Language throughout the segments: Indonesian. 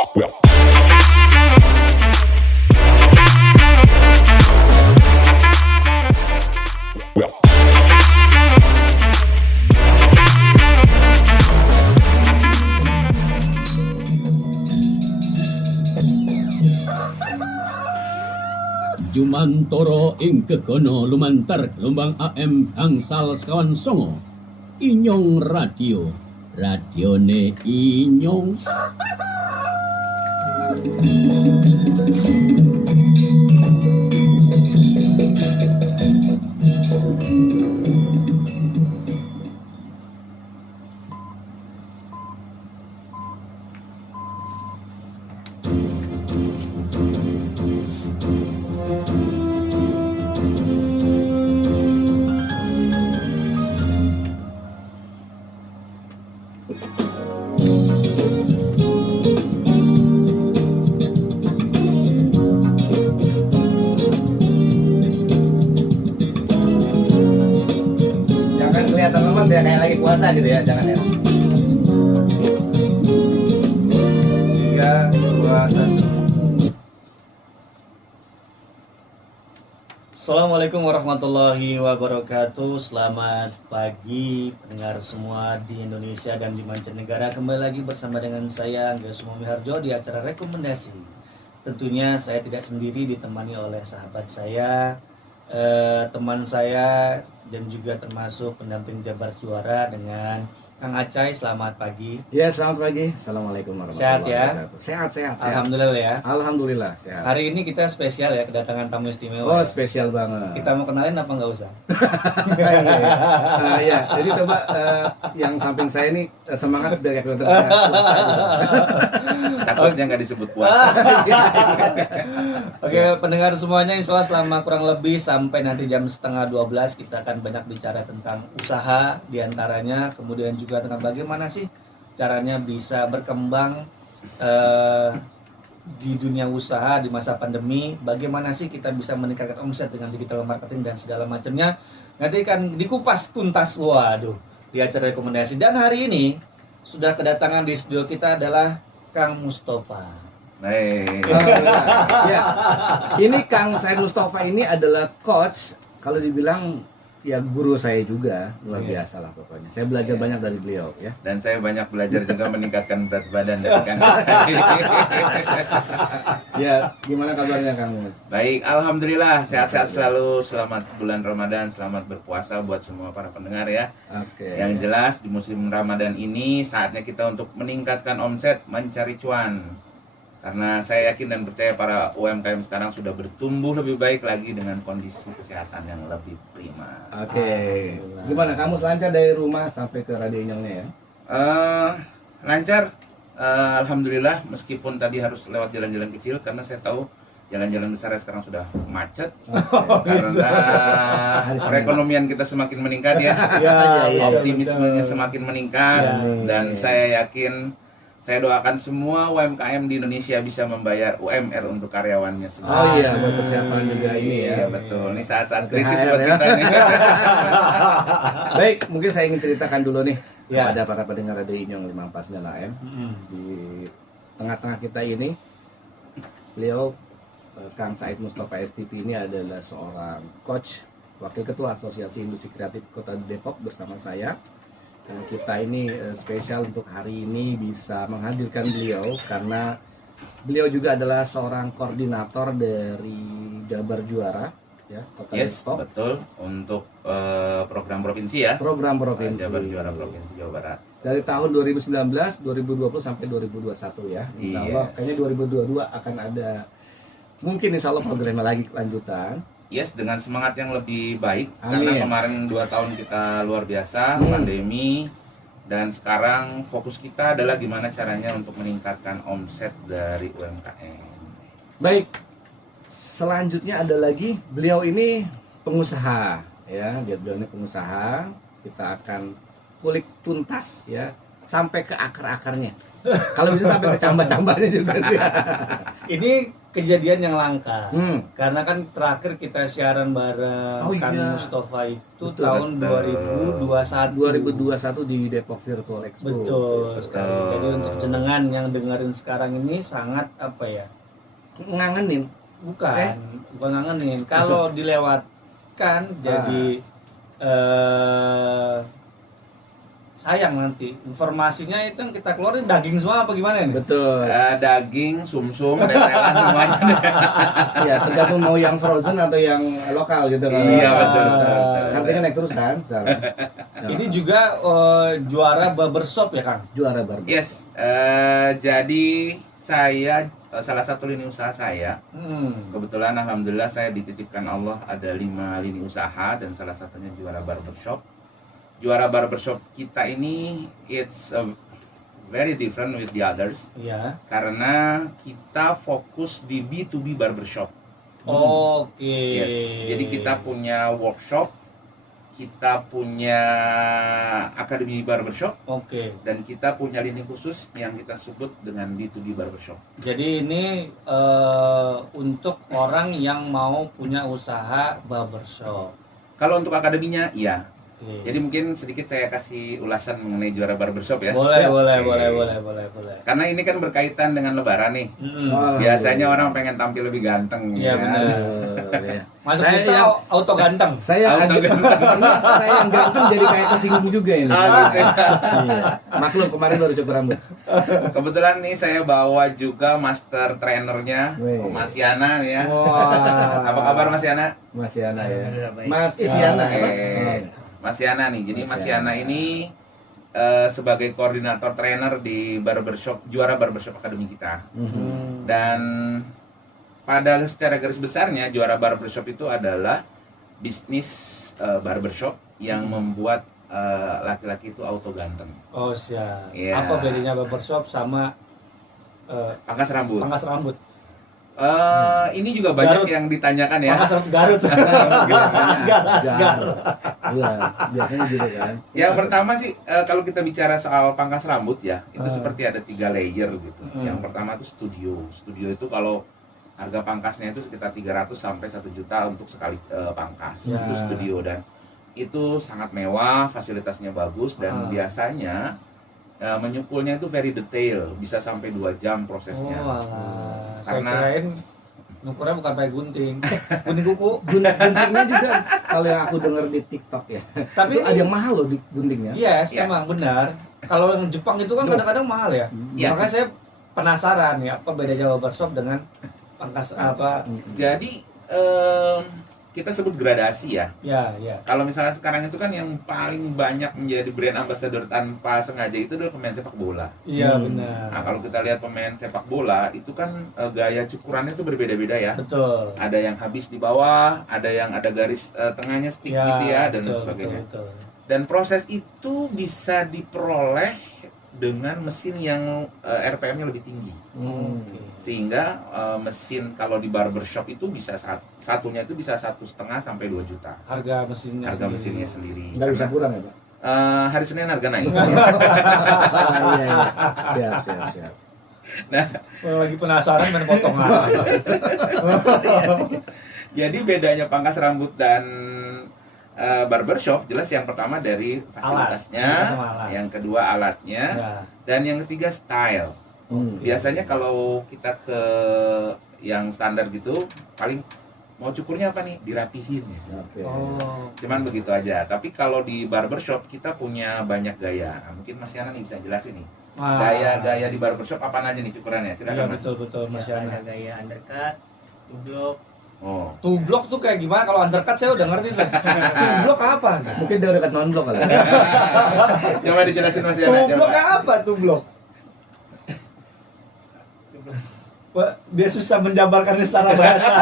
Well. Well. Jumantoro ing kegono lumantar gelombang AM angsal sekawan songo Inyong Radio radione Inyong. Jangan kelihatan lemas ya, kayak lagi puasa gitu ya, jangan ya. 3, 2, 1. Assalamualaikum warahmatullahi wabarakatuh. Selamat pagi pendengar semua di Indonesia dan di mancanegara. Kembali lagi bersama dengan saya Angga Sumomi Harjo di acara rekomendasi. Tentunya saya tidak sendiri, ditemani oleh sahabat saya, teman saya, dan juga termasuk pendamping Jabar Juara dengan Kang Acai. Selamat pagi. Ya, selamat pagi. Assalamualaikum warahmatullahi Sehat ya? wabarakatuh. Sehat. Alhamdulillah ya. Alhamdulillah sehat. Hari ini kita spesial ya, kedatangan tamu istimewa. Oh, ya. spesial banget. Kita mau kenalin apa nggak usah? Ya, jadi coba yang samping saya ini semangat biar kelihatan puasa. Takutnya nggak disebut puasa. Oke, pendengar semuanya, insya Allah selama kurang lebih sampai nanti jam 11:30 kita akan banyak bicara tentang usaha diantaranya, kemudian juga tentang bagaimana sih caranya bisa berkembang di dunia usaha di masa pandemi, bagaimana sih kita bisa meningkatkan omset dengan digital marketing dan segala macamnya. Nanti akan dikupas tuntas, waduh, di acara rekomendasi. Dan hari ini sudah kedatangan di studio kita adalah Kang Mustafa. Ya. Ini Kang Said Mustafa ini adalah coach, kalau dibilang ya guru saya juga, luar biasa lah pokoknya. Saya belajar banyak dari beliau ya. Dan saya banyak belajar juga meningkatkan berat badan dari Kang Acai. Ya, gimana kabarnya Kang Mus? Baik, alhamdulillah sehat-sehat selalu. Selamat bulan Ramadan, selamat berpuasa buat semua para pendengar ya. Oke. Yang jelas di musim Ramadan ini saatnya kita untuk meningkatkan omset, mencari cuan. Karena saya yakin dan percaya para UMKM sekarang sudah bertumbuh lebih baik lagi dengan kondisi kesehatan yang lebih prima. Oke. Gimana kamu lancar dari rumah sampai ke Radio Inyongnya ya? Lancar, alhamdulillah, meskipun tadi harus lewat jalan-jalan kecil karena saya tahu jalan-jalan besar sekarang sudah macet. Karena perekonomian kita semakin meningkat ya, optimismenya semakin meningkat, dan saya yakin, saya doakan semua UMKM di Indonesia bisa membayar UMR untuk karyawannya semua. Oh iya, buat persiapan juga ini ya. Iya betul, ini saat-saat THR kritis buat ya. kita nih. Baik, mungkin saya ingin ceritakan dulu nih Ya. kepada para pendengar Radio Inyong 549 AM. Di tengah-tengah kita ini, beliau Kang Said Mustafa STP ini adalah seorang coach, wakil ketua Asosiasi Industri Kreatif Kota Depok bersama saya. Dan kita ini spesial untuk hari ini bisa menghadirkan beliau karena beliau juga adalah seorang koordinator dari Jabar Juara ya, Kota Yes, Depok. betul, untuk program provinsi ya. Program provinsi. Jabar Juara Provinsi Jawa Barat. Dari tahun 2019, 2020 sampai 2021 ya. Insya Allah Yes. kayaknya 2022 akan ada mungkin insya Allah programnya lagi lanjutan. Yes, dengan semangat yang lebih baik. Amin. Karena kemarin 2 tahun kita luar biasa, pandemi. Dan sekarang fokus kita adalah gimana caranya untuk meningkatkan omset dari UMKM. Baik, selanjutnya ada lagi beliau ini pengusaha ya, beliau ini pengusaha. Kita akan kulik tuntas ya sampai ke akar-akarnya. Kalau bisa sampai ke cambah-cambahnya juga sih. Ini kejadian yang langka. Hmm. Karena kan terakhir kita siaran bareng Oh, Kang iya. Mustafa itu Betul, tahun betul. 2021. 2021 di Depok Virtual Expo. Betul sekali. Betul. Jadi untuk jenengan yang dengerin sekarang ini sangat apa ya? Ngangenin. Bukan ngangenin. Kalau dilewatkan jadi sayang nanti. Informasinya itu yang kita keluarin daging semua apa gimana nih? Betul. Daging, sumsum, tetelan semuanya. Iya, tergantung mau yang frozen atau yang lokal gitu kan. Iya, betul, betul. Harganya naik terus kan sekarang. Ini juga juara barbershop ya Kang? Juara baru. Yes, jadi saya salah satu lini usaha saya. Kebetulan alhamdulillah saya dititipkan Allah ada 5 lini usaha dan salah satunya juara barbershop. Juara barbershop kita ini it's very different with the others Iya. karena kita fokus di B2B barbershop. Oke. Yes, jadi kita punya workshop, kita punya akademi barbershop, Oke. dan kita punya lini khusus yang kita sebut dengan B2B barbershop. Jadi ini untuk orang yang mau punya usaha barbershop. Kalau untuk akademinya, iya. Oke. Jadi mungkin sedikit saya kasih ulasan mengenai juara barbershop ya. boleh, Siap. boleh, Oke. boleh. Karena ini kan berkaitan dengan lebaran nih. Oh, Biasanya orang pengen tampil lebih ganteng. Iya, ya. benar. Iya. Masuk Saya kita yang- auto ganteng. Saya Auto agak saya yang ganteng jadi kayak kesinggung juga ini. Ah, gitu ya. Iya. Maklum kemarin baru cukur rambut. Kebetulan nih saya bawa juga master trainernya, Wih. Mas Yana nih ya. Wah. Apa kabar Mas Yana? Mas Yana ya. Alhamdulillah, baik. Mas Isyana Oke. apa? Mas Yana nih. Jadi Mas Mas Yana. Yana ini sebagai koordinator trainer di barbershop juara barbershop akademi kita. Mhm. Dan pada secara garis besarnya juara barbershop itu adalah bisnis barbershop yang membuat laki-laki itu auto ganteng. Oh, siap. Iya. Apa bedanya barbershop sama Pangkas rambut. pangkas rambut? Ini juga banyak Garut. yang ditanyakan ya. Pangkas rambut Garut. Asgar. Iya, biasanya gitu kan. Yang pertama sih kalau kita bicara soal pangkas rambut ya, itu Ah. seperti ada 3 layer gitu. Hmm. Yang pertama itu studio. Studio itu kalau harga pangkasnya itu sekitar 300 sampai 1 juta untuk sekali pangkas. Ya. Itu studio dan itu sangat mewah, fasilitasnya bagus Ah. dan biasanya menyukulnya itu very detail, bisa sampai 2 jam prosesnya. Oh, alah. Saya Karena- kirain nukurnya bukan pakai gunting. Gunting kuku. Guntingnya juga kalau yang aku dengar di TikTok ya. Tapi Itu ada yang mahal loh di guntingnya. yes, Ya. emang benar. Kalau yang Jepang itu kan kadang-kadang mahal ya. Ya. Makanya saya penasaran ya apa bedanya barbershop dengan pangkas apa? Jadi kita sebut gradasi ya. Ya. Kalau misalnya sekarang itu kan yang paling banyak menjadi brand ambassador tanpa sengaja itu adalah pemain sepak bola. Iya Hmm. benar. Nah, kalau kita lihat pemain sepak bola itu kan gaya cukurannya itu berbeda-beda ya. Betul. Ada yang habis di bawah, ada yang ada garis tengahnya stick gitu ya dan betul, sebagainya. Betul. Dan proses itu bisa diperoleh dengan mesin yang RPM-nya lebih tinggi. Oke. Sehingga mesin kalau di barbershop itu bisa satunya itu bisa 1,5 sampai 2 juta. Harga mesinnya Harga sendiri. mesinnya sendiri. Nggak bisa Karena, kurang ya, Pak? hari Senin harga naik. Iya. Siap. Lagi penasaran main potongan. Jadi bedanya pangkas rambut dan barbershop jelas yang pertama dari fasilitasnya, Alat. Sama alat. yang kedua alatnya, Ya. dan yang ketiga style. Biasanya kalau kita ke yang standar gitu, paling mau cukurnya apa nih? Dirapihin ya. Oke. Oh. Cuman begitu aja. Tapi kalau di barbershop kita punya banyak gaya. Nah, mungkin Mas Yana nih bisa jelasin nih. Wah. Gaya-gaya di barbershop apa aja nih cukurannya? Iya Silakan Mas. betul Mas Ya, Yana. ada gaya undercut, tublok, Oh. Tublok tuh kayak gimana? Kalau undercut saya udah ngerti tuh. Tublok apa? Mungkin dia udah dekat non-blok kali. Coba dijelasin Mas Yana. Tublok Coba. apa tublok? Wah, dia susah menjabarkannya secara bahasa.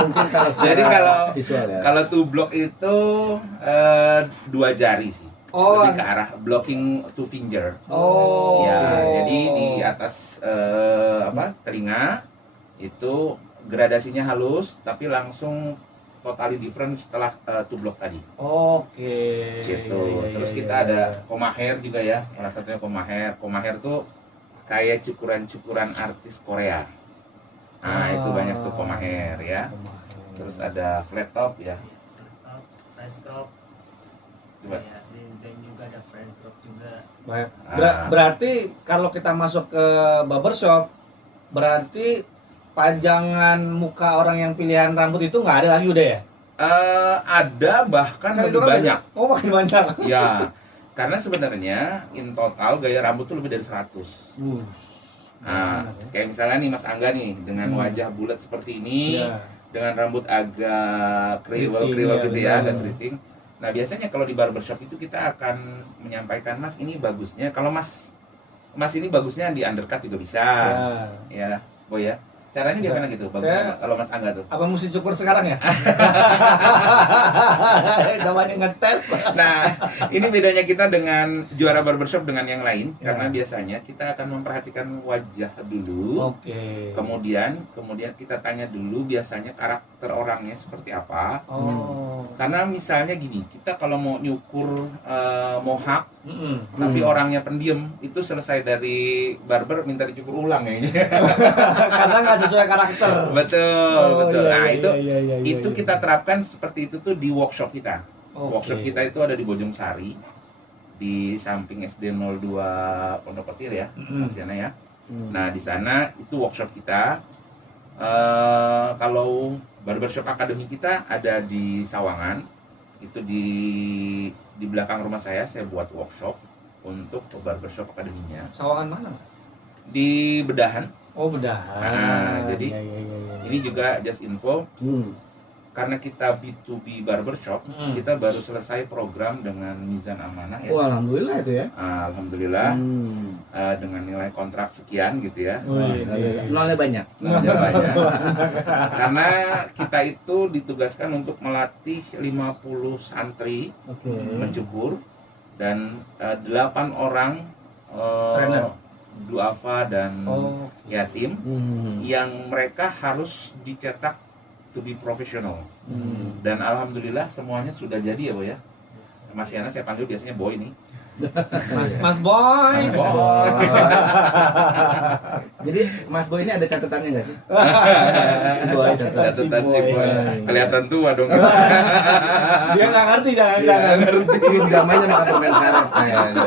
Mungkin kalau secara Jadi kalau visual ya. Kalau tublok itu 2 jari sih. Oh. Lebih ke arah blocking 2 finger. Oh. Ya, jadi di atas telinga itu gradasinya halus tapi langsung totally different setelah tublok tadi. Oke. Gitu. Iya, Terus iya, kita iya. ada koma hair juga ya. Salah satunya koma hair. Koma hair tuh kayak cukuran-cukuran artis Korea. Nah, itu banyak tuh pemaher ya. Terus ada flat top ya. Fresh crop. Coba. Ya, dan juga ada French crop juga. Baik. Ah. Berarti kalau kita masuk ke barbershop, berarti pajangan muka orang yang pilihan rambut itu nggak ada lagi udah ya? Ada bahkan Kan lebih itu kan banyak. Oh, makin banyak. Ya, karena sebenarnya in total gaya rambut tuh lebih dari 100. Nah, kayak misalnya nih Mas Angga nih dengan wajah bulat seperti ini, Iya. dengan rambut agak kriwel Keriting, gitu ya, ya, agak benar. keriting. Nah, biasanya kalau di barbershop itu kita akan menyampaikan, Mas ini bagusnya, kalau Mas ini bagusnya di undercut juga bisa, ya, Boy ya. Caranya Bisa. gimana gitu, Saya- kalau Mas Angga tuh? Apa mesti cukur sekarang ya? Namanya ngetes. Nah, ini bedanya kita dengan juara barbershop dengan yang lain, Ya. karena biasanya kita akan memperhatikan wajah dulu. Oke. Kemudian kita tanya dulu biasanya karakter orangnya seperti apa. Oh. Karena misalnya gini, kita kalau mau nyukur mohawk Mm-mm. tapi orangnya pendiam, itu selesai dari barber minta dicukur ulang kayaknya. Karena nggak sesuai karakter. Betul, Oh, betul. iya, Nah, iya, itu iya, itu iya. kita terapkan seperti itu tuh di workshop kita. Oke. Workshop kita itu ada di Bojong Sari, di samping SD 02 Pondok Petir ya, Mm. Mas Yana ya. Nah, di sana itu workshop kita. Kalau barbershop academy kita ada di Sawangan, itu di belakang rumah saya buat workshop untuk barbershop academy-nya Sawangan mana? di Bedahan. Oh, bedahan. Nah, jadi Iya, iya, iya, iya. Ini juga just info, karena kita B2B barbershop, Mm. kita baru selesai program dengan Mizan Amanah ya. Wah, alhamdulillah itu ya. Alhamdulillah dengan nilai kontrak sekian gitu ya. Oh, iya. Nolnya banyak. Nolnya banyak. Karena kita itu ditugaskan untuk melatih 50 santri Oke. mencukur dan 8 orang Trainer. duafa dan Oh. yatim yang mereka harus dicetak to be professional. Dan alhamdulillah semuanya sudah jadi ya, Boy ya. Mas Yana saya panggil biasanya Boy nih. Mas Boy. Mas Boy. Jadi Mas Boy ini ada catatannya nggak sih? Si Boy catatan. Catatan si Boy. Boy. Kelihatan tua dong. Dia nggak ngerti, jangan-jangan. Ini dramanya makan permen karet kayaknya.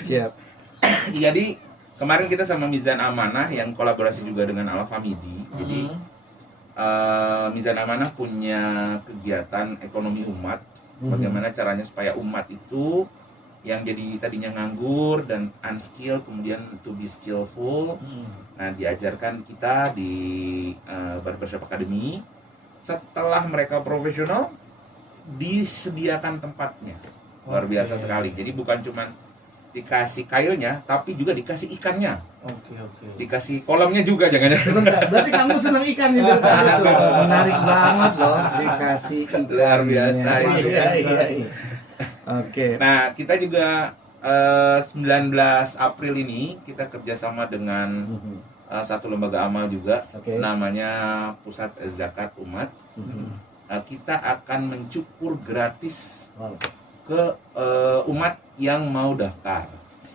Siap. Jadi kemarin kita sama Mizan Amanah yang kolaborasi juga dengan Al Famidi. Jadi Mizan Amanah punya kegiatan ekonomi umat. Bagaimana caranya supaya umat itu yang jadi tadinya nganggur dan unskilled kemudian to be skillful. Nah, diajarkan kita di Barbershop Academy. Setelah mereka profesional, disediakan tempatnya. Luar biasa sekali. Jadi bukan cuma dikasih kailnya, tapi juga dikasih ikannya. Oke. Dikasih kolamnya juga, jangan-jangan. Sebentar, berarti kamu senang ikan nih dari tadi tuh. Menarik banget loh dikasih ikan. Luar biasa itu. Iya. Oke. Nah, kita juga 19 April ini kita kerjasama dengan satu lembaga amal juga, Oke. namanya Pusat Zakat Umat. Kita akan mencukur gratis Wow. ke umat yang mau daftar.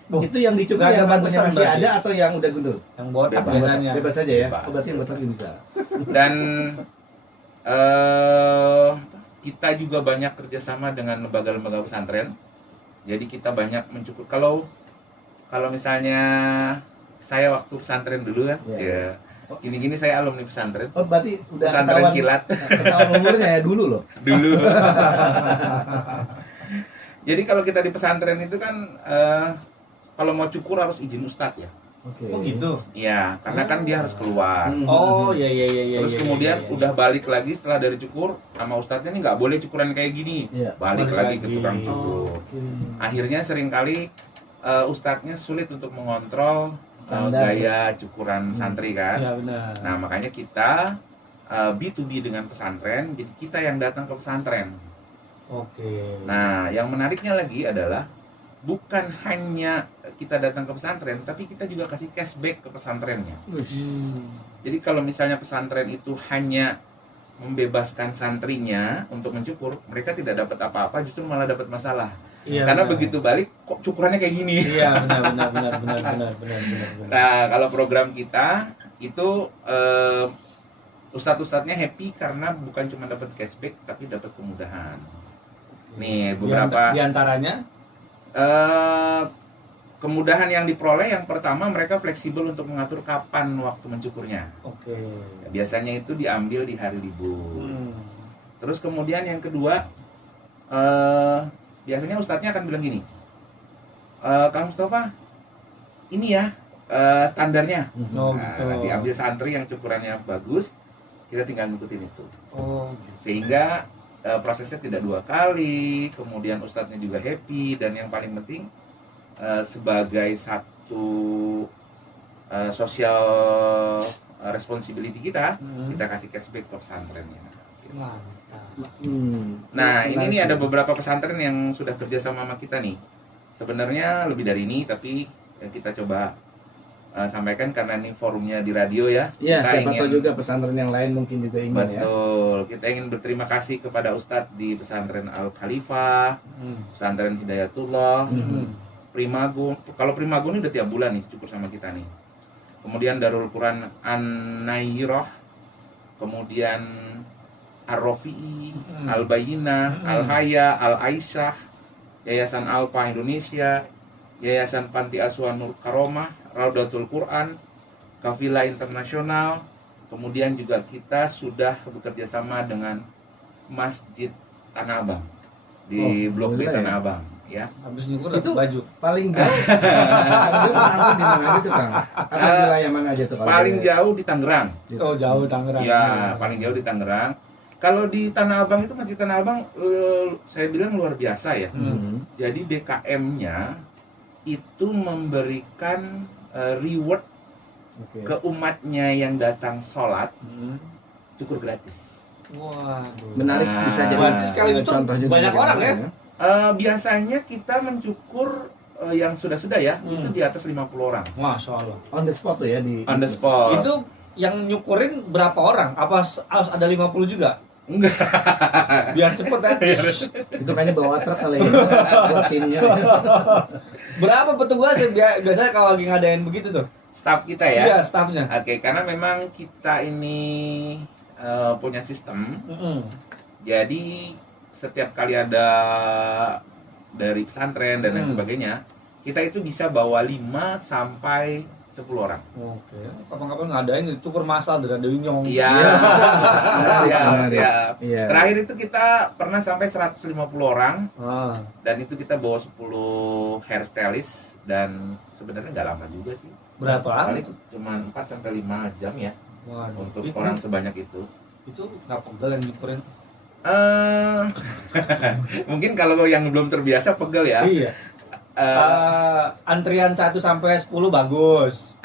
Itu yang dicukur Nggak ada yang rambutnya batasan masih berarti? ada atau yang udah gundul? Yang botak Bebas. biasanya. Bebas saja ya. Bebas. Oh, berarti yang botak juga bisa. Dan kita juga banyak kerjasama dengan lembaga-lembaga pesantren. Jadi kita banyak mencukur. Kalau misalnya saya waktu pesantren dulu kan, Iya. gini-gini saya alumni pesantren. Oh, berarti udah Pesantren ketahuan kilat ketahuan umurnya ya dulu loh. dulu. Jadi kalau kita di pesantren itu kan kalau mau cukur harus izin ustadz ya. Oke. Oh gitu. Iya, karena kan dia harus keluar. Oh iya. Terus kemudian udah balik lagi setelah dari cukur sama ustadznya nih nggak boleh cukuran kayak gini. Iya. Balik Balik lagi ke lagi. tukang cukur. Oke. Akhirnya seringkali ustadznya sulit untuk mengontrol Standar. gaya cukuran santri kan. Iya benar. Nah, makanya kita B2B dengan pesantren, jadi kita yang datang ke pesantren. Oke. Nah, yang menariknya lagi adalah bukan hanya kita datang ke pesantren, tapi kita juga kasih cashback ke pesantrennya. Jadi kalau misalnya pesantren itu hanya membebaskan santrinya untuk mencukur, mereka tidak dapat apa-apa, justru malah dapat masalah. Iya, Karena benar. begitu balik kok cukurannya kayak gini. Iya, benar. Nah, kalau program kita itu ustadz-ustadznya happy karena bukan cuma dapat cashback tapi dapat kemudahan. Nih, beberapa Di antaranya kemudahan yang diperoleh, yang pertama mereka fleksibel untuk mengatur kapan waktu mencukurnya. oke. Biasanya itu diambil di hari libur. Hmm. Terus kemudian yang kedua, biasanya ustadznya akan bilang gini, Kang Mustafa, ini ya standarnya. Oh, Nah, gitu. diambil santri yang cukurannya bagus, kita tinggal ngikutin itu. Oh, Sehingga prosesnya tidak 2 kali, kemudian ustadznya juga happy, dan yang paling penting sebagai satu social responsibility kita, kita kasih cashback ke pesantrennya. mantap. Nah, ini nih ada beberapa pesantren yang sudah kerja sama kita nih. Sebenarnya lebih dari ini, tapi kita coba sampaikan karena ini forumnya di radio ya. Iya, Kita siapa tahu juga pesantren yang lain mungkin juga ingin ya. Betul, kita ingin berterima kasih kepada Ustadz di pesantren Al Khalifah, pesantren Hidayatullah, Primagun. Kalau Primagun ini udah tiap bulan nih cukur sama kita nih. Kemudian Darul Quran An-Nairah, kemudian Ar-Rafi'i, Al-Bayinah, Al-Haya, Al-Aisyah, Yayasan Alfa Indonesia, Yayasan Panti Asuhan Nur Karomah, Raudatul Quran, Kafilah Internasional. Kemudian juga kita sudah bekerja sama dengan Masjid Tanah Abang di Blok B boleh Tanah ya? Abang, ya. Habis nyukur Itu dapat baju. paling jauh. Itu pesantren di mana aja tuh, Kang? Atau wilayah mana aja tuh kalau Paling boleh? jauh di Tangerang. Oh, jauh Tangerang. Ya, paling jauh di Tangerang. Kalau di Tanah Abang itu Masjid Tanah Abang saya bilang luar biasa ya. Jadi DKM-nya itu memberikan reward Oke. ke umatnya yang datang sholat cukur gratis. Waduh. Menarik, Nah, bisa jadi berarti sekali itu contoh juga banyak bagi orang ya? Biasanya kita mencukur yang sudah-sudah ya, itu di atas 50 orang. Masya Allah. On the spot tuh ya di On the spot. Itu yang nyukurin berapa orang? Apa harus ada 50 juga? Enggak. Biar cepet ya. itu kayaknya bawa truk kali ya buat timnya. Berapa petugas biasanya kalau lagi ngadain begitu tuh? Staff kita ya. Iya, staffnya. Oke, karena memang kita ini punya sistem. Jadi setiap kali ada dari pesantren dan lain sebagainya, kita itu bisa bawa 5 sampai 10 orang. Oke. Kapan-kapan ngadain cukur masal dari Dewinyong. Iya. Siap. Iya. Terakhir itu kita pernah sampai 150 orang Ah. dan itu kita bawa 10 hairstylist dan sebenarnya nggak lama juga sih. Berapa? Paling cuma 4 sampai 5 jam ya Waduh. untuk Itu- orang sebanyak itu. Itu nggak pegel yang nyukurin. Mungkin kalau yang belum terbiasa pegel ya. Iya. Antrian 1 sampai 10 bagus.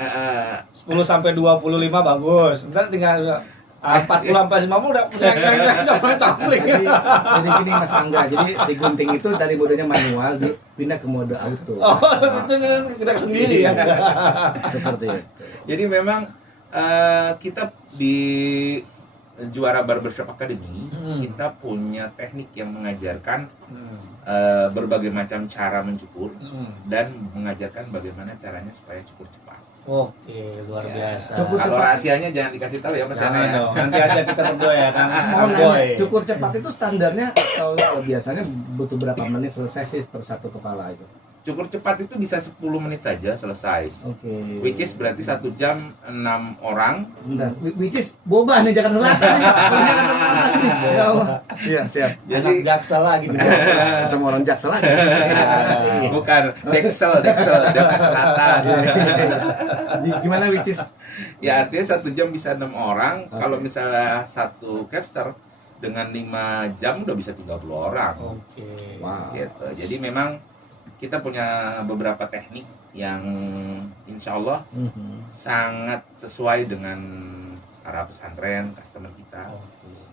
10 sampai 25 bagus. Ntar tinggal 40 sampai 50 udah coklat-coklat. Jadi gini Mas Angga, jadi si gunting itu dari modenya manual pindah ke mode auto. Oh, itu kita sendiri ya. Seperti itu. Jadi memang kita di Juara Barbershop Academy kita punya teknik yang mengajarkan berbagai macam cara mencukur dan mengajarkan bagaimana caranya supaya cukur cepat. Oke, luar biasa. Cukur Kalau cepat. rahasianya jangan dikasih tahu ya Mas Yana Jangan ya. dong. Nanti aja kita berdua ya kan. Mau Boy. nanya, cukur cepat itu standarnya kalau biasanya butuh berapa menit selesai sih per satu kepala itu? Cukur cepat itu bisa 10 menit saja selesai. Oke. Which is berarti 1 jam 6 orang. Bentar, which is boba nih Jakarta Selatan nih. Orang Jakarta Selatan nih. Ya Allah. Iya, siap. Anak jaksa lah gitu. Ketemu orang Jaksel lagi. Bukan Dexel Selatan. Gimana which is? Ya artinya 1 jam bisa 6 orang. Kalau misalnya satu capster dengan 5 jam udah bisa 30 orang. Oke. Wow. Gitu. Jadi memang kita punya beberapa teknik yang insya Allah sangat sesuai dengan para pesantren, customer kita.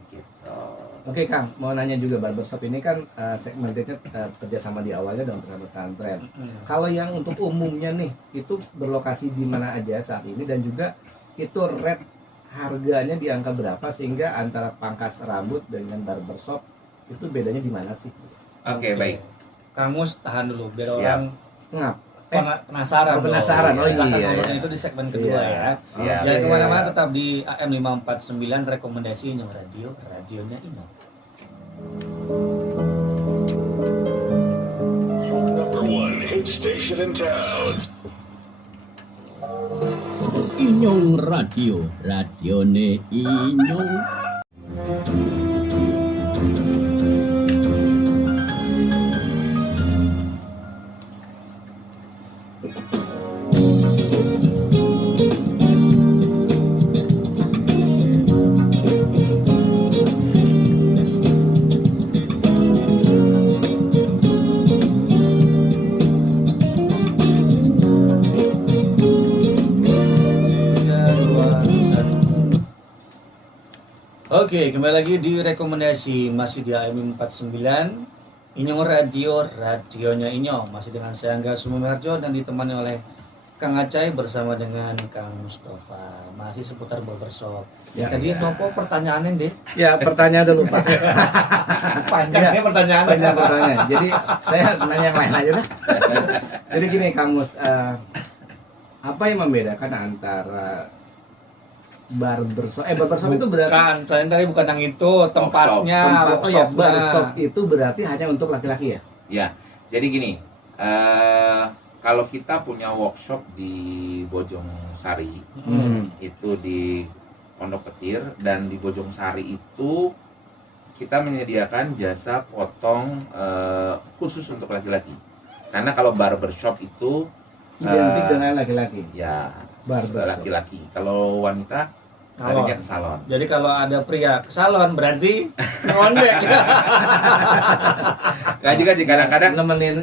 Gitu. Oke Kang, mau nanya juga barbershop ini kan segmented kerjasama di awalnya dengan pesantren. Kalau yang untuk umumnya nih, itu berlokasi di mana aja saat ini dan juga itu rate harganya di angka berapa sehingga antara pangkas rambut dengan barbershop itu bedanya di mana sih? Oke, baik. Kang Mus tahan dulu biar Siap. orang Ngap. penasaran. Oh, penasaran. dong. Oh, Kita akan iya, ngomongin iya. itu di segmen Siap. kedua ya. Siap. Jangan Oke. kemana-mana, tetap di AM 549 rekomendasi Inyong Radio, radionya Inyong. Number one hit station in town. Inyong Radio, radione Inyong. Oke, kembali lagi di rekomendasi masih di AM 49 Inyong Radio, radionya Inyong. Masih dengan saya Angga Sumiharjo dan ditemani oleh Kang Acai bersama dengan Kang Mustafa. Masih seputar barbershop. Ya, Tadi Nopo pertanyaannya deh. Ya, pertanyaan dulu Pak. Panjangnya pertanyaan. Banyak pertanyaan. Jadi saya nanya yang lain aja dah. Jadi gini Kang Mus, apa yang membedakan antara barbershop? Barbershop itu berarti Bukan, tadi bukan yang itu tempatnya. tempat workshopnya. barbershop itu berarti hanya untuk laki-laki ya? Ya, jadi gini, kalau kita punya workshop di Bojongsari, itu di Pondok Petir, dan di Bojongsari itu kita menyediakan jasa potong khusus untuk laki-laki. Karena kalau barbershop itu Identik dengan laki-laki. ya Barbershop. laki-laki. Kalau wanita larinya ke salon. Jadi kalau ada pria ke salon berarti ngondek. Gak juga sih, kadang-kadang Nemenin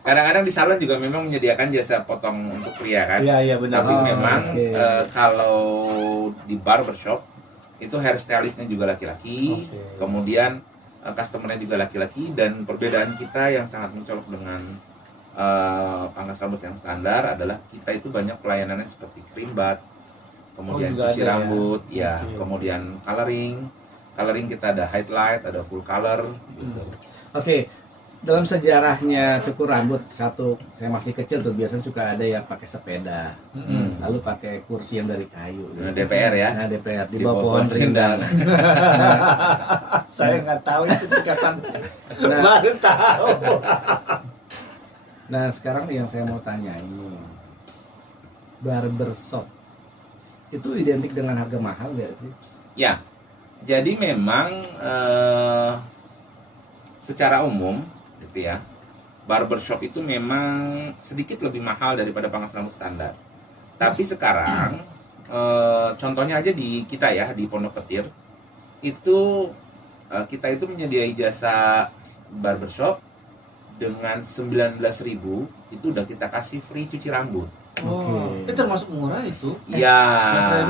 kadang-kadang di salon juga memang menyediakan jasa potong untuk pria kan. Iya, iya benar. Tapi Oh, memang oke. kalau di barbershop itu hairstylistnya juga laki-laki, Oke. kemudian customernya juga laki-laki, dan perbedaan kita yang sangat mencolok dengan pangkas rambut yang standar adalah kita itu banyak pelayanannya seperti cream bath, kemudian juga cuci ada ya? rambut, ya, Oke. kemudian coloring kita ada highlight, ada full color, gitu. Oke, dalam sejarahnya cukur rambut satu, saya masih kecil tuh biasanya suka ada yang pakai sepeda, lalu pakai kursi yang dari kayu. Nah, DPR ya. Nah, DPR di Di bawah bawah pohon pohon rindang. Saya nggak tahu itu singkatan. Nah. Baru tahu. Nah, sekarang yang saya mau tanya ini, barbershop itu identik dengan harga mahal nggak sih? Ya, jadi memang secara umum gitu ya, barbershop itu memang sedikit lebih mahal daripada pangkas rambut standar. Tapi sekarang contohnya aja di kita ya, di Pondok Petir itu kita itu menyediai jasa barbershop dengan 19.000 itu udah kita kasih free cuci rambut. Oh, itu termasuk murah itu. Iya.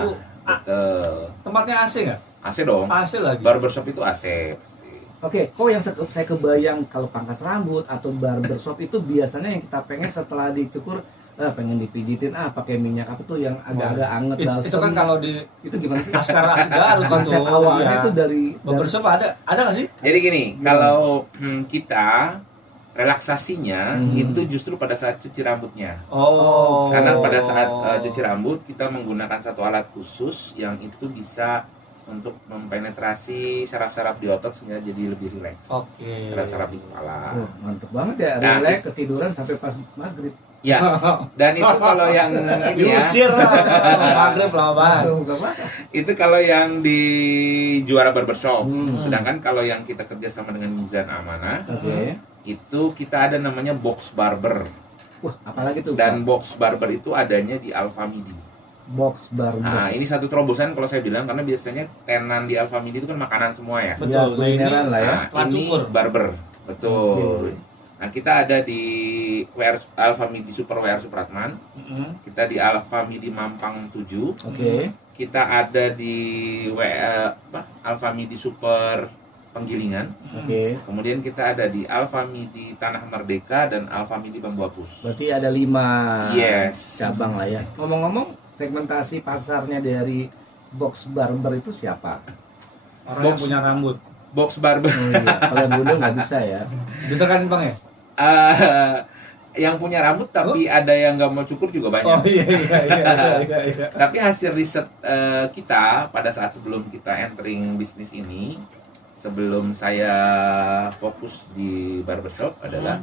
19.000. Betul. Tempatnya AC nggak? AC dong. AC lagi. Barbershop itu AC pasti. Oke, kok yang saya kebayang kalau pangkas rambut atau barbershop itu biasanya yang kita pengen setelah dicukur pengen dipijitin pakai minyak apa tuh yang agak-agak anget Itu kan kalau di itu gimana sih? Laskar Garut Konsep itu, awalnya iya. itu dari Barbershop ada nggak sih? Jadi gini, kalau kita relaksasinya itu justru pada saat cuci rambutnya. Oh. Karena pada saat cuci rambut kita menggunakan satu alat khusus yang itu bisa untuk mempenetrasi saraf-saraf di otot sehingga jadi lebih rileks. Oke. Saraf-saraf di kepala. mantep banget ya, Nah, relax ketiduran sampai pas maghrib. Ya, dan itu kalau yang ini ya, Diusir lah. Maghrib lama banget. Langsung buka puasa. itu kalau yang di Juara Barbershop. Hmm. Sedangkan kalau yang kita kerja sama dengan Mizan Amanah, Oke. itu kita ada namanya box barber. Wah, apalagi tuh? Dan box barber itu adanya di Alfamidi. box barber. Nah, ini satu terobosan kalau saya bilang, karena biasanya tenan di Alfamidi itu kan makanan semua ya. Betul, Ya, nah kulineran ini- lah ya. Nah, Telah ini cukur. barber. Betul. Oke. Nah, kita ada di Alfamidi Super WR Supratman. Kita di Alfamidi Mampang 7. Oke. Kita ada di Alfamidi Super Penggilingan. Oke. Kemudian kita ada di Alfamidi Tanah Merdeka dan Alfamidi Bambu Apus. Berarti ada 5 Yes. cabang lah ya. Ngomong-ngomong, segmentasi pasarnya dari box barber itu siapa? Orang yang punya rambut. box barber. Oh iya, kalau yang gundul nggak bisa ya. Ditekanin Bang ya? Yang punya rambut tapi ada yang nggak mau cukur juga banyak. Oh iya. Tapi hasil riset kita pada saat sebelum kita entering bisnis ini, sebelum saya fokus di barbershop adalah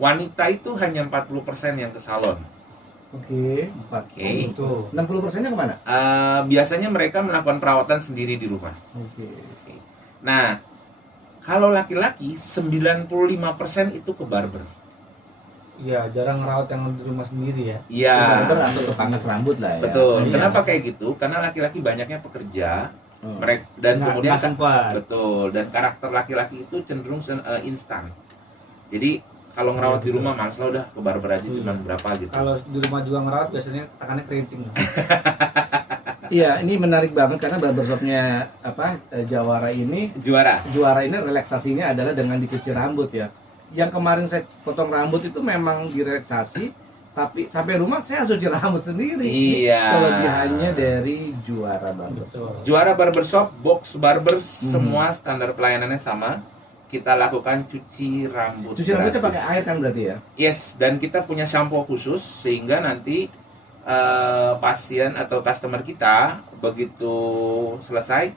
wanita itu hanya 40% yang ke salon. Oke, 40. Tuh. 60%-nya kemana? Biasanya mereka melakukan perawatan sendiri di rumah. Oke. Nah, kalau laki-laki 95% itu ke barber. Iya, jarang ngerawat yang di rumah sendiri ya. Iya. Barber atau ke pangkas rambut lah ya. Betul. Iya. Kenapa kayak gitu? Karena laki-laki banyaknya pekerja. Mereka dan kemudian nggak sempat. betul, dan karakter laki-laki itu cenderung instan. Jadi kalau ngerawat di rumah males lah, udah ke barber aja cuma berapa gitu. Kalau di rumah juga ngerawat biasanya tangannya keriting. Iya, ini menarik banget karena barbershopnya Jawara ini Juara. ini relaksasinya adalah dengan dicuci rambut ya. Yang kemarin saya potong rambut itu memang direlaksasi, tapi sampai rumah saya cuci rambut sendiri. Iya. Kelebihannya dari Juara Barbershop. Juara barbershop, box barber, semua standar pelayanannya sama. Kita lakukan cuci rambut. Cuci rambutnya gratis. pakai air kan berarti ya? Yes, dan kita punya shampoo khusus sehingga nanti pasien atau customer kita begitu selesai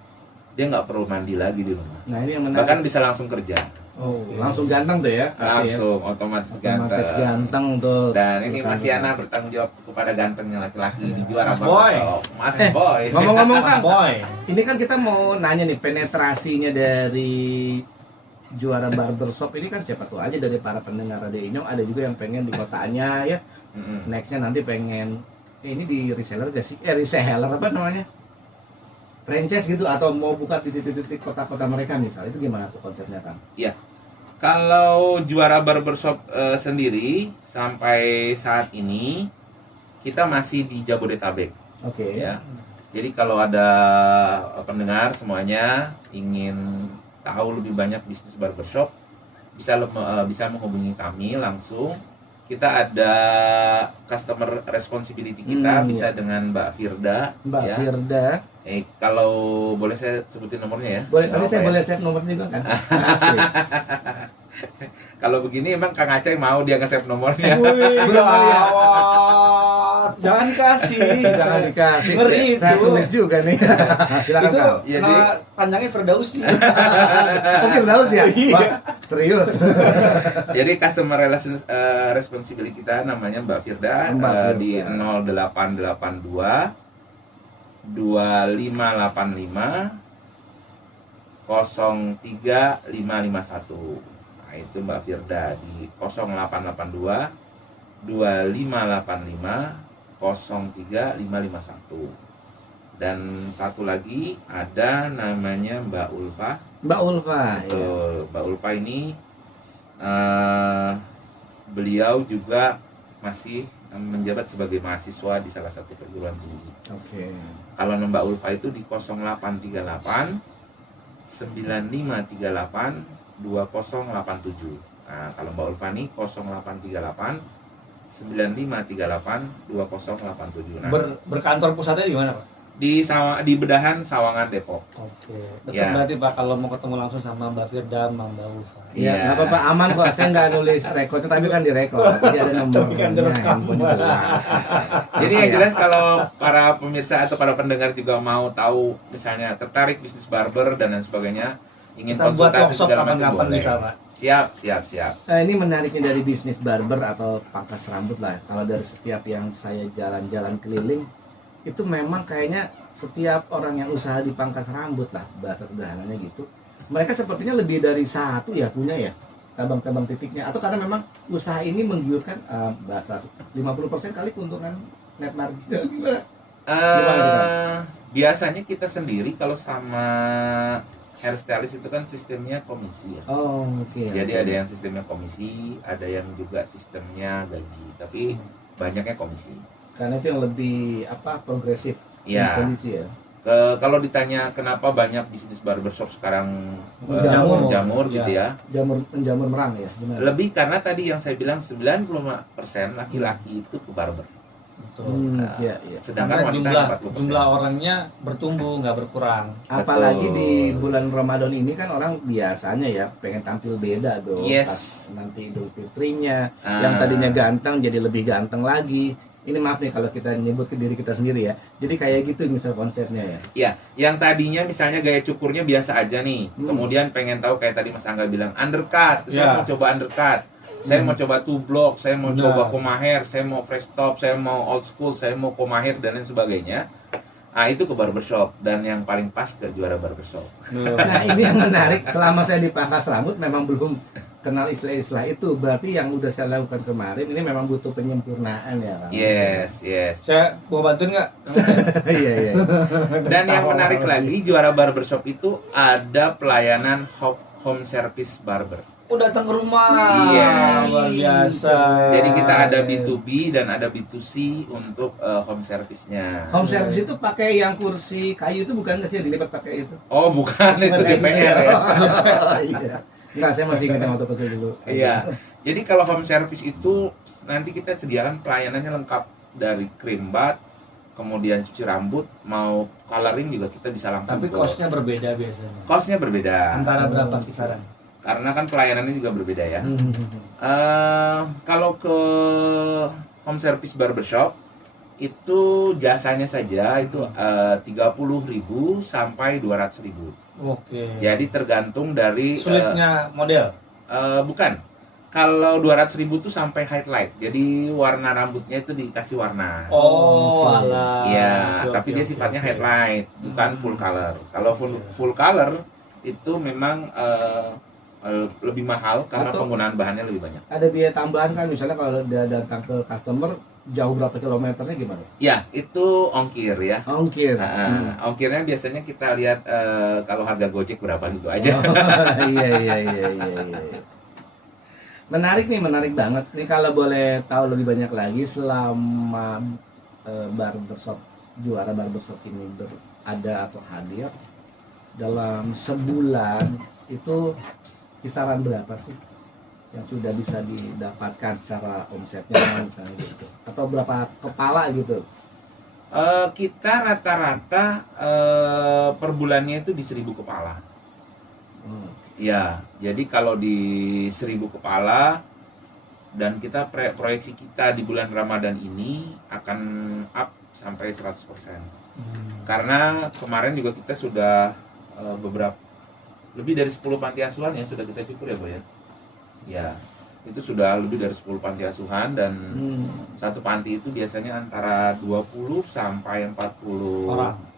dia nggak perlu mandi lagi di rumah. Nah ini yang menarik. Bahkan bisa langsung kerja. Oh, langsung ganteng tuh ya? Langsung otomatis Otomatis ganteng. ganteng tuh. Dan ini Mas Yana bertanggung jawab kepada gantengnya laki-laki di Juara Mas Boy. Barbershop. Mas Boy. Ngomong-ngomong Kang, Boy. ini kan kita mau nanya nih penetrasinya dari Juara Barbershop ini kan siapa tuh aja dari para pendengar Radio Inyong, ada juga yang pengen di kotanya ya. Nextnya nanti pengen ini di reseller gak sih? Reseller apa namanya? Franchise gitu atau mau buka di titik-titik kota-kota mereka misalnya, itu gimana tuh konsepnya Kang? Kalau Juara Barbershop sendiri sampai saat ini kita masih di Jabodetabek. Oke. Ya. Jadi kalau ada pendengar semuanya ingin tahu lebih banyak bisnis barbershop, bisa menghubungi kami langsung. Kita ada customer responsibility kita bisa dengan Mbak Firda. Mbak ya. Firda. Kalau boleh saya sebutin nomornya ya. Boleh, tadi Nggak saya apa-apa boleh save nomornya juga kan? Asik. Kalau begini emang Kang Aceh mau dia nge-save nomornya. Belum kali ya? Jangan dikasih. Jangan dikasih. Ngeri Saya itu. tulis juga nih. Silakan Itu Kang. Jadi- nama panjangnya Firdausi. Oh, Firdaus ya? Iya. Wah, serius. Jadi customer responsibility kita namanya Mbak Firda, Mbak Firda. di 0882 2585 03551. Nah, itu Mbak Firda di 0882 2585 03551. Dan satu lagi ada namanya Mbak Ulfa. Mbak Ulfa. Ya. Betul, Mbak Ulfa ini beliau juga masih menjabat sebagai mahasiswa di salah satu perguruan tinggi. Oke. Kalau Mbak Ulfa itu di 0838 9538 2087. Nah, kalau Mbak Ulfa ini 0838 9538 2087. Nah, Berkantor pusatnya di mana, Pak? di Bedahan Sawangan Depok. Oke. Dekat Ya. berarti Pak kalau mau ketemu langsung sama Mbak Firda, Mbak Ulfa. Iya, nggak apa-apa, aman kok. Saya nggak nulis rekodnya, tapi kan direkod. Jadi ada nomornya, Tapi kan direkam. handphonenya jelas. Jadi yang jelas kalau para pemirsa atau para pendengar juga mau tahu misalnya tertarik bisnis barber dan lain sebagainya, ingin Kita buat konsultasi workshop segala macam kapan-kapan boleh. bisa, Pak. Siap. Ini menariknya dari bisnis barber atau pangkas rambut lah. Kalau dari setiap yang saya jalan-jalan keliling, itu memang kayaknya setiap orang yang usaha di pangkas rambut lah, bahasa sederhananya gitu, mereka sepertinya lebih dari satu ya punya ya cabang-cabang titiknya, atau karena memang usaha ini menggiurkan bahasa 50% kali keuntungan net margin. Gimana? Biasanya kita sendiri kalau sama hairstylist itu kan sistemnya komisi ya. Oh, oke. Jadi ada yang sistemnya komisi, ada yang juga sistemnya gaji, tapi banyaknya komisi. Karena itu yang lebih progresif Iya. kondisi ya. Kalau ditanya kenapa banyak bisnis barbershop sekarang Menjamur. menjamur gitu ya. Menjamur merang ya, benar. Lebih karena tadi yang saya bilang 95% laki-laki itu ke barber. Betul. Iya, iya. Sedangkan Karena wanita 40%. jumlah orangnya bertumbuh nggak berkurang. Apalagi Betul. di bulan Ramadan ini kan orang biasanya ya pengen tampil beda dong. Yes. Pas nanti Idul Fitrinya, Ah. yang tadinya ganteng jadi lebih ganteng lagi. Ini maaf nih kalau kita nyebut ke diri kita sendiri ya. Jadi kayak gitu misal konsepnya ya. Ya, yang tadinya misalnya gaya cukurnya biasa aja nih, kemudian pengen tahu kayak tadi Mas Angga bilang undercut, saya Ya. mau coba undercut, saya mau coba two block, saya mau Benar. coba koma hair, saya mau fresh top, saya mau old school, saya mau koma hair dan lain sebagainya. Ah itu ke barbershop dan yang paling pas ke juara barbershop. Nah ini yang menarik, selama saya dipangkas rambut memang belum kenal istilah-istilah itu. Berarti yang udah saya lakukan kemarin ini memang butuh penyempurnaan ya Kang? Yes. Saya mau bantuin nggak? Iya, iya. Dan yang menarik lagi juara barbershop itu ada pelayanan home service barber. Oh datang ke rumah. Yes. Luar biasa. Jadi kita ada B2B dan ada B2C untuk home service-nya. Home service itu pakai yang kursi kayu itu bukan sih yang dilipat pakai itu? Oh bukan, itu DPR ya. Iya. Enggak, saya masih ingat yang waktu kecil dulu. Iya. Jadi kalau home service itu nanti kita sediakan pelayanannya lengkap dari cream bath, kemudian cuci rambut, mau coloring juga kita bisa langsung. Tapi ke- costnya berbeda biasanya. Cost-nya berbeda. Antara berapa kisaran? Karena kan pelayanannya juga berbeda ya. Kalau ke home service barbershop itu jasanya saja itu 30.000 sampai 200.000. Oke. Jadi tergantung dari Sulitnya model. bukan. Kalau 200.000 tuh sampai highlight. Jadi warna rambutnya itu dikasih warna. Oh, alah. Iya, Oke, tapi oke, dia oke, sifatnya oke. highlight, bukan full color. Kalau full color itu memang lebih mahal karena Atau- penggunaan bahannya lebih banyak. Ada biaya tambahan kan misalnya kalau dia datang ke customer jauh berapa kilometernya gimana? Ya, itu ongkir ya. Ongkir. Ongkirnya biasanya kita lihat kalau harga Gojek berapa gitu aja. Iya. Menarik banget. Nih kalau boleh tahu lebih banyak lagi selama barbershop juara barbershop ini ada atau hadir dalam sebulan itu kisaran berapa sih yang sudah bisa didapatkan secara omsetnya misalnya gitu atau berapa kepala gitu? Kita rata-rata per bulannya itu di 1.000 kepala. Ya, jadi kalau di 1.000 kepala dan kita proyeksi kita di bulan Ramadan ini akan up sampai 100%. Karena kemarin juga kita sudah beberapa lebih dari 10 panti asuhan yang sudah kita cukur ya, Boy ya. Ya, itu sudah lebih dari 10 panti asuhan dan satu panti itu biasanya antara 20 sampai 40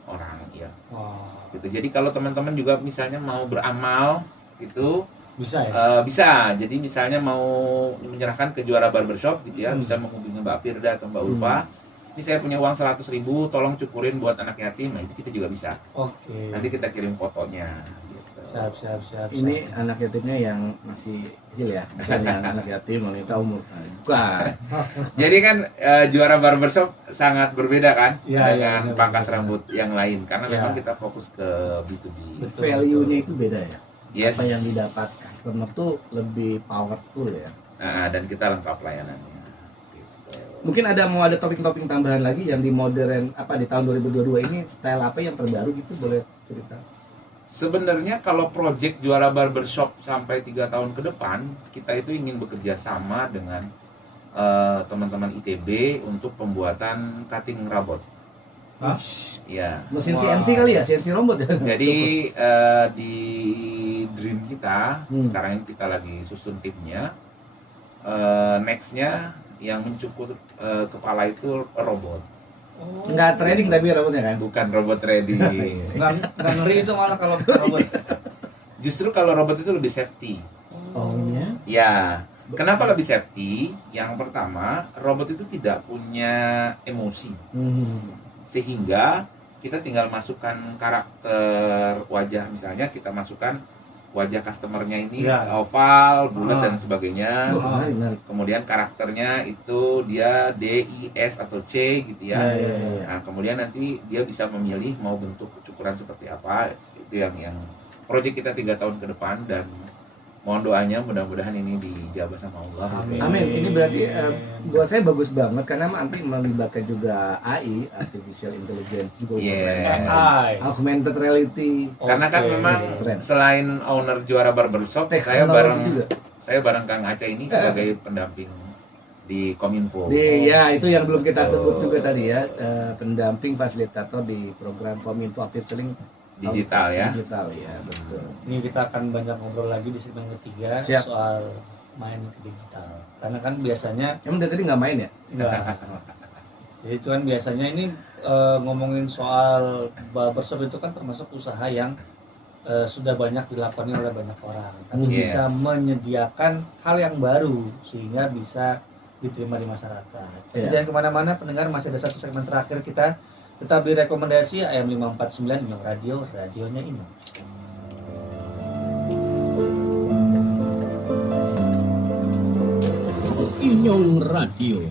orang ya. Wah, Gitu. Jadi kalau teman-teman juga misalnya mau beramal gitu bisa ya? bisa. Jadi misalnya mau menyerahkan ke juara barbershop gitu ya, bisa menghubungi Mbak Firda atau Mbak Ulfa. Ini saya punya uang 100.000, tolong cukurin buat anak yatim. Nah, itu kita juga bisa. Oke. Nanti kita kirim fotonya. Gitu. Siap. Ini anak yatimnya yang masih kecil ya, misalnya anak yatim wanita umur bukan. Jadi kan juara barbershop sangat berbeda kan Iya, dengan iya, pangkas benar. rambut yang lain karena Iya. memang kita fokus ke B2B. Betul, Value-nya itu beda ya. Yes. Apa yang didapat customer tuh lebih powerful ya. Nah, dan kita lengkap layanannya. Gitu. Mungkin mau ada topik-topik tambahan lagi yang di modern apa di tahun 2022 ini style apa yang terbaru gitu boleh cerita? Sebenarnya kalau project juara barbershop sampai 3 tahun ke depan, kita itu ingin bekerja sama dengan teman-teman ITB untuk pembuatan cutting robot. Hah? Ya. Mesin Wah. CNC kali ya, CNC robot ya. Jadi di dream kita sekarang ini kita lagi susun timnya. Nextnya yang mencukur kepala itu robot, Enggak trading tapi robotnya kan. bukan robot trading. Nggak ngeri itu malah kalau robot. Justru kalau robot itu lebih safety. Oh iya. Ya, kenapa lebih safety? Yang pertama, robot itu tidak punya emosi, sehingga kita tinggal masukkan karakter wajah, misalnya kita masukkan wajah customernya ini Ya. oval, bulat dan sebagainya. Menarik. Kemudian karakternya itu dia D, I, S atau C gitu ya. Ya. Nah, kemudian nanti dia bisa memilih mau bentuk cukuran seperti apa. Itu yang proyek kita 3 tahun ke depan dan mohon doanya mudah-mudahan ini dijabah sama Allah. Amin. Ini berarti buat saya bagus banget karena nanti melibatkan juga AI, artificial intelligence juga. Yes. Augmented reality. Karena kan memang Keren. selain owner Juara Barbershop, Teknologi juga. saya bareng Kang Aceh ini sebagai pendamping di Kominfo. Ya, itu yang belum kita sebut juga tadi ya, pendamping fasilitator di program Kominfo Active Selling Digital ya. Digital ya, betul. Ini kita akan banyak ngobrol lagi di segmen ketiga Siap. soal main ke digital. Karena kan biasanya Emang dari tadi nggak main ya? enggak. Jadi cuman biasanya ini ngomongin soal barbershop itu kan termasuk usaha yang sudah banyak dilakoni oleh banyak orang. Tapi Yes. bisa menyediakan hal yang baru sehingga bisa diterima di masyarakat. Jadi Iya. jangan kemana-mana pendengar, masih ada satu segmen terakhir kita. Tetap di rekomendasi AM 549 Inyong Radio, radionya Inyong. Inyong Radio.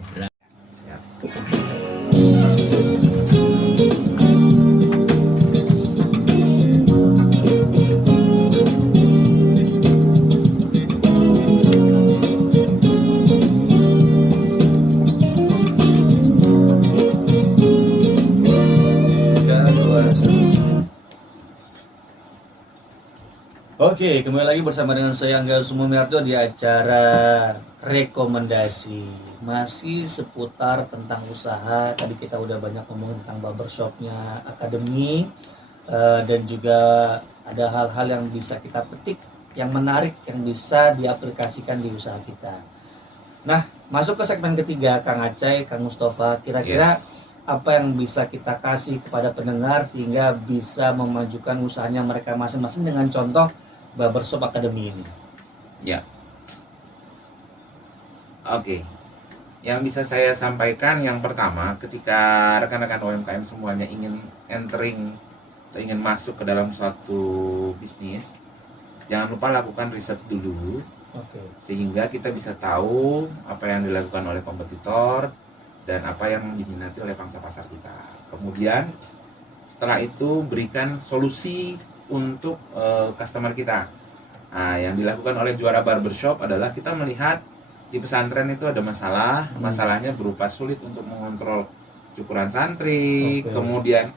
Oke, kembali lagi bersama dengan saya Angga Sumomiarto di acara rekomendasi. Masih seputar tentang usaha. Tadi kita udah banyak ngomongin tentang barbershopnya, akademi, dan juga ada hal-hal yang bisa kita petik, yang menarik, yang bisa diaplikasikan di usaha kita. Nah, masuk ke segmen ketiga, Kang Aceh, Kang Mustafa, kira-kira apa yang bisa kita kasih kepada pendengar sehingga bisa memajukan usahanya mereka masing-masing dengan contoh Barbershop Academy ini. Ya. Oke. Yang bisa saya sampaikan yang pertama, ketika rekan-rekan UMKM semuanya ingin entering atau ingin masuk ke dalam suatu bisnis, jangan lupa lakukan riset dulu Oke. sehingga kita bisa tahu apa yang dilakukan oleh kompetitor dan apa yang diminati oleh pangsa pasar kita. Kemudian setelah itu berikan solusi untuk customer kita. Nah, yang dilakukan oleh Juara Barbershop adalah kita melihat di pesantren itu ada masalah, masalahnya berupa sulit untuk mengontrol cukuran santri, Oke. kemudian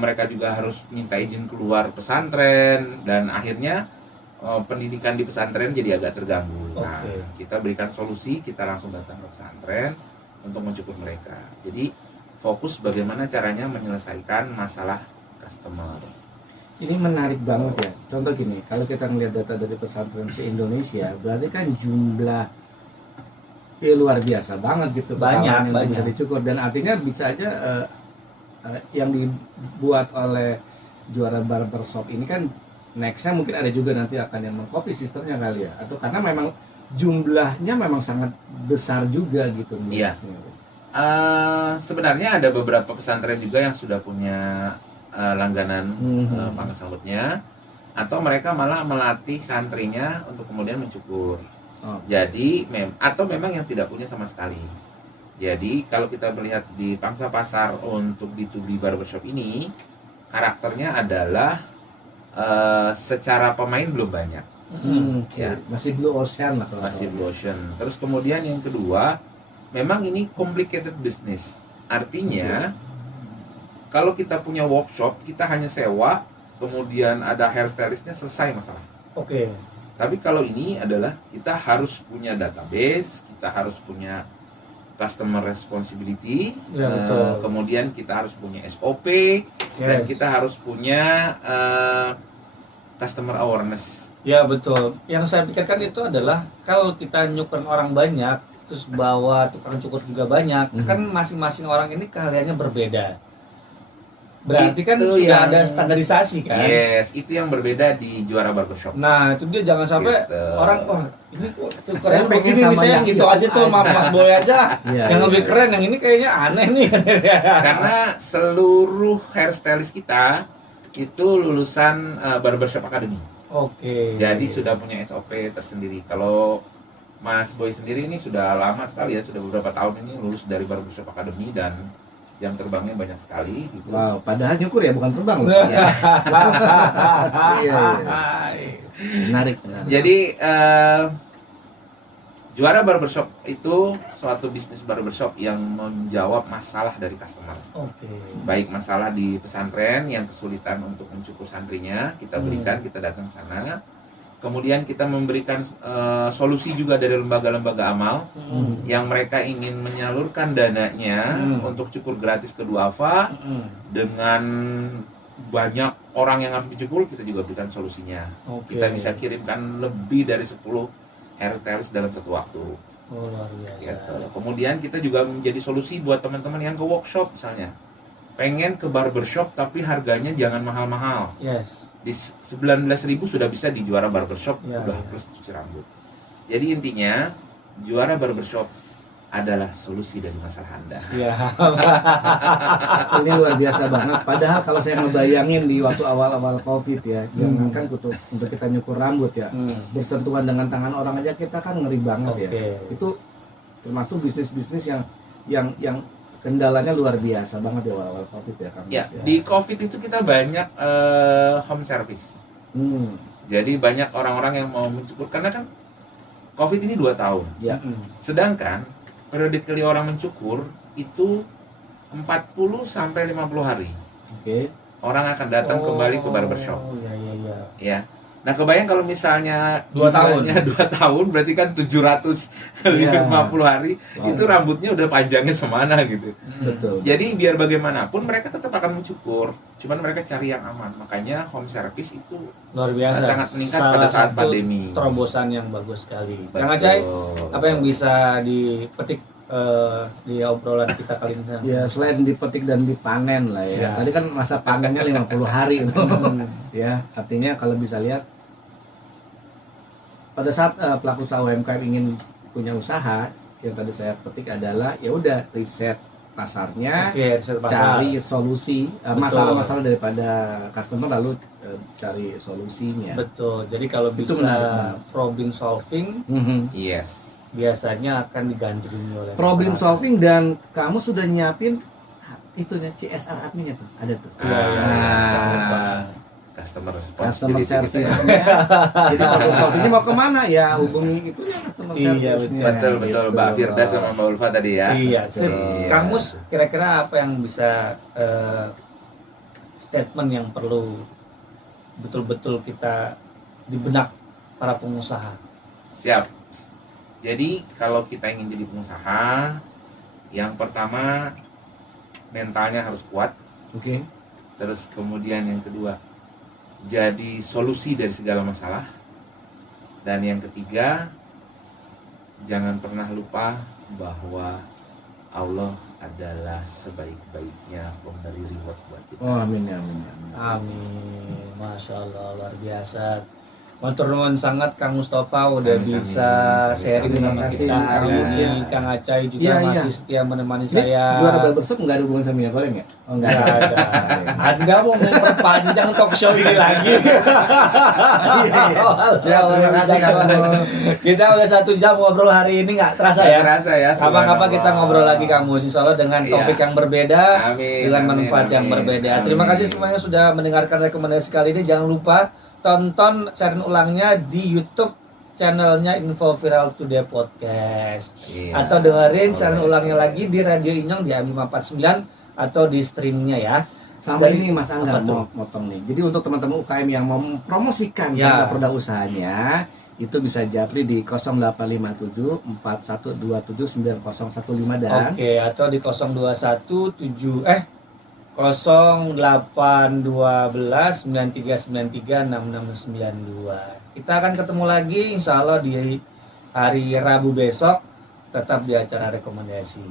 mereka juga harus minta izin keluar pesantren dan akhirnya pendidikan di pesantren jadi agak terganggu. Nah, Oke. kita berikan solusi, kita langsung datang ke pesantren untuk mencukur mereka. Jadi fokus bagaimana caranya menyelesaikan masalah customer. Ini menarik banget ya. Contoh gini, kalau kita ngelihat data dari pesantren se Indonesia, berarti kan jumlah luar biasa banget gitu. Banyak, yang banyak. bisa dicukur dan artinya bisa aja yang dibuat oleh Juara Barbershop ini kan nextnya mungkin ada juga nanti akan yang mengcopy sistemnya kali ya, atau karena memang jumlahnya memang sangat besar juga gitu. Iya. niche-nya. Sebenarnya ada beberapa pesantren juga yang sudah punya langganan pangkas rambutnya, atau mereka malah melatih santrinya untuk kemudian mencukur. Oh. Jadi atau memang yang tidak punya sama sekali. Jadi kalau kita melihat di pangsa pasar untuk B2B barbershop ini, karakternya adalah secara pemain belum banyak. Ya. Masih blue ocean lah kalau Masih blue ocean. Terus kemudian yang kedua, memang ini complicated business. Artinya kalau kita punya workshop, kita hanya sewa, kemudian ada hairstylistnya, selesai masalah. Oke. Tapi kalau ini adalah kita harus punya database, kita harus punya customer responsibility, Ya, betul. kemudian kita harus punya SOP, dan Yes. kita harus punya customer awareness. Ya betul. Yang saya pikirkan itu adalah kalau kita nyukur orang banyak, terus bawa tukang cukur juga banyak, kan masing-masing orang ini keahliannya berbeda. Berarti kan Itu sudah yang- ada standarisasi kan? Yes, itu yang berbeda di Juara Barbershop. Nah itu dia, jangan sampai Gitu. orang ini kok Saya tukernya pengen begini sama nih, saya yang gitu itu aja tuh sama Mas Boy aja. Iya, Yang iya, lebih iya. keren, yang ini kayaknya aneh nih. Karena seluruh hairstylist kita itu lulusan Barbershop Academy. Oke. Jadi sudah punya SOP tersendiri. Kalau Mas Boy sendiri ini sudah lama sekali ya, sudah beberapa tahun ini lulus dari Barbershop Academy dan jam terbangnya banyak sekali gitu. Wow, padahal nyukur ya bukan terbang loh. Ya. Iya. Menarik. Jadi Juara Barbershop itu suatu bisnis barbershop yang menjawab masalah dari customer. Oke. Baik masalah di pesantren yang kesulitan untuk mencukur santrinya, kita berikan, kita datang ke sana. Kemudian kita memberikan solusi juga dari lembaga-lembaga amal yang mereka ingin menyalurkan dananya untuk cukur gratis ke Duafa dengan banyak orang yang harus dicukur, kita juga berikan solusinya. Oke. Kita bisa kirimkan lebih dari 10 hairstylist dalam satu waktu. Oh, luar biasa. Gitu. Kemudian kita juga menjadi solusi buat teman-teman yang ke workshop misalnya. Pengen ke barbershop tapi harganya jangan mahal-mahal. Yes. Di 19.000 sudah bisa di Juara Barbershop, Ya, udah ya. plus cuci rambut. Jadi intinya Juara Barbershop adalah solusi dari masalah Anda. Siap. Ini luar biasa banget. Padahal kalau saya ngebayangin di waktu awal-awal COVID ya, jangankan untuk kita nyukur rambut ya, bersentuhan dengan tangan orang aja kita kan ngeri banget ya. Oke. Itu termasuk bisnis-bisnis yang kendalanya luar biasa banget di awal-awal COVID ya, Kang. Ya, di COVID itu kita banyak home service. Jadi banyak orang-orang yang mau mencukur karena kan COVID ini 2 tahun. Ya. Sedangkan periode kali orang mencukur itu 40 sampai 50 hari. Oke. Orang akan datang kembali ke barbershop. Oh, iya. Ya. Nah, kebayang kalau misalnya 2 tahun. 2 tahun berarti kan 750 hari. Wow. Itu rambutnya udah panjangnya semana gitu. Betul. Jadi biar bagaimanapun mereka tetap akan mencukur. Cuman mereka cari yang aman. Makanya home service itu Luar biasa. sangat meningkat Salah pada saat satu pandemi. Terobosan yang bagus sekali. Betul. Kang Acai, apa yang bisa dipetik di obrolan kita kali ini? Ya, selain dipetik dan dipanen lah ya. Ya. Tadi kan masa panennya 50 hari itu. Ya, artinya kalau bisa lihat pada saat pelaku usaha UMKM ingin punya usaha, yang tadi saya petik adalah ya udah riset pasarnya, Oke, riset pasar. cari solusi masalah-masalah daripada customer lalu cari solusinya. Betul. Jadi kalau Itu bisa menarik. problem solving Yes. biasanya akan digandrungi oleh Problem masyarakat. solving dan kamu sudah nyiapin itunya CSR adminnya tuh, ada tuh. Customer Customer responsibility kita. service-nya. Jadi problem solvingnya mau kemana ya hubungi itu ya customer Iya, service-nya. Betul Gitu. Mbak Firda sama Mbak Ulfa tadi ya. Iya, sip. Iya. Kang Mus, kira-kira apa yang bisa statement yang perlu betul-betul kita di benak para pengusaha? Siap. Jadi kalau kita ingin jadi pengusaha, yang pertama mentalnya harus kuat. Oke. Terus kemudian yang kedua, jadi solusi dari segala masalah. Dan yang ketiga, jangan pernah lupa bahwa Allah adalah sebaik-baiknya pemberi reward buat kita. Oh, amin ya, amin ya. Amin. Amin. Masya Allah, luar biasa. Matur nuwun sangat Kang Mustafa udah Sami-sami, bisa sharing sami-sami. sama Terima kita kasih, hari Kang Mus, ini. ya. Kang Acai juga Iya, iya. masih setia menemani Ini saya. juara barbershop nggak ada hubungan sama minyak goreng ya? Oh, Nggak ada. Anda mau memperpanjang talk show ini lagi? Siap, terima kasih Kang Mus. Kita udah 1 jam ngobrol hari ini, nggak terasa ya? Terasa ya. Kapan-kapan kita ngobrol lagi Kang Mus, insya Allah dengan topik Iya. yang berbeda, Amin, dengan amin, manfaat yang amin. berbeda. Amin. Terima kasih semuanya sudah mendengarkan rekomendasi kali ini. Jangan lupa tonton siaran ulangnya di YouTube channelnya Info Viral Today Podcast. Iya. Atau dengerin siaran ulangnya lagi di Radio Inyong di AM549 atau di streamingnya ya. Sama Dari- ini Mas Angga apa tuh? mau motong nih. Jadi untuk teman-teman UKM yang mau mempromosikan Ya. produk usahanya, itu bisa japri di 0857 4127 9015 dan Oke, atau di 0812 9393 6692. Kita akan ketemu lagi insya Allah di hari Rabu besok, tetap di acara rekomendasi.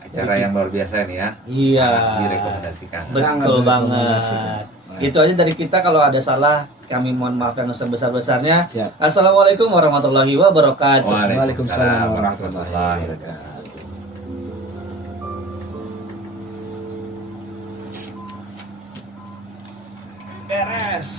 Acara yang luar biasa nih ya. Iya. Sangat direkomendasikan. Betul Sangat banget. direkomendasikan. Itu aja dari kita. Kalau ada salah, kami mohon maaf yang sebesar-besarnya. Siap. Assalamualaikum warahmatullahi wabarakatuh. Waalaikumsalam warahmatullahi wabarakatuh. Beres.